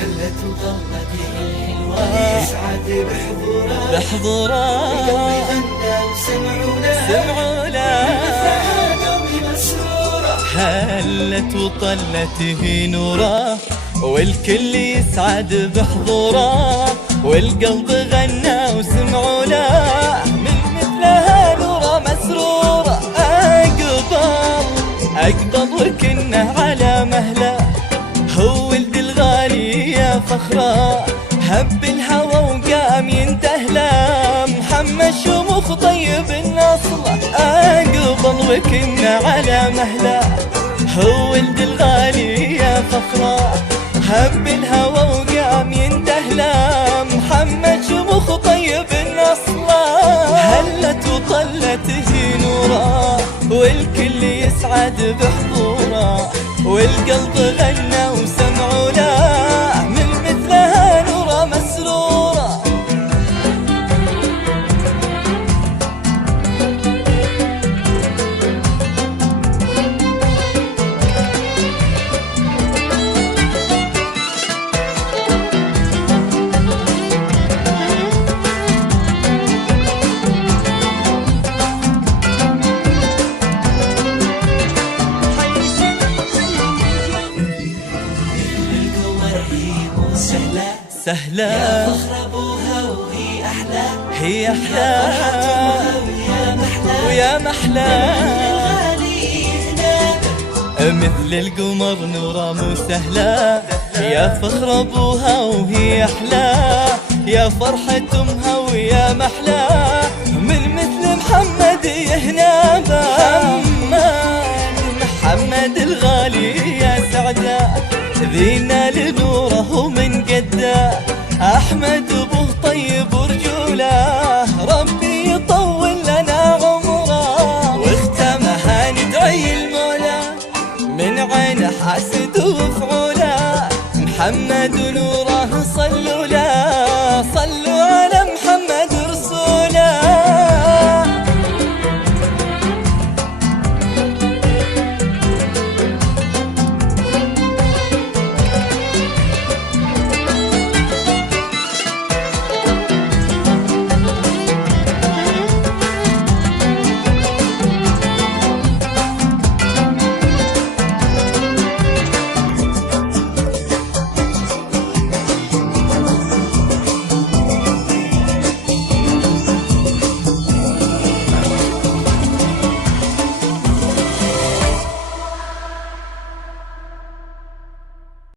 هلت وظلته الحلوة يسعد بحضوره بحضوره غنى وسمعوا سمعوا له قلبي مسرورة هلت وطلته نوره والكل يسعد بحضوره والقلب غنى وسمعوا له من مثلها نوره مسروره أقبض وكنه على مهله هو ولد الغالي يا فخره هب الهوى وقام يندهله محمد شموخ طيب النصله أقبض وكنه على مهله هو ولد الغالي يا فخره هب الهوى وقام يندهله محمد شموخ طيب النصله هلت وطلته نوره والكل يسعد بحضوره والقلب غنى وسمعوا له من مثلها نوره مسروره سهلة يا فخر ابوها وهي احلى هي أحلى ويا محلى ويا محلى غالي هنا مثل القمر نوره مو سهلة يا فخر أبوها وهي أحلى يا فرحة أمها ويا محلى من مثل محمد يهنى محمد الغالي يا سعده ذينا لنوره ومن قده أحمد أبوه طيب ورجوله ربي يطول لنا عمره واختمها ندعي المولى من عين حاسد وفعوله محمد ونوره صلوا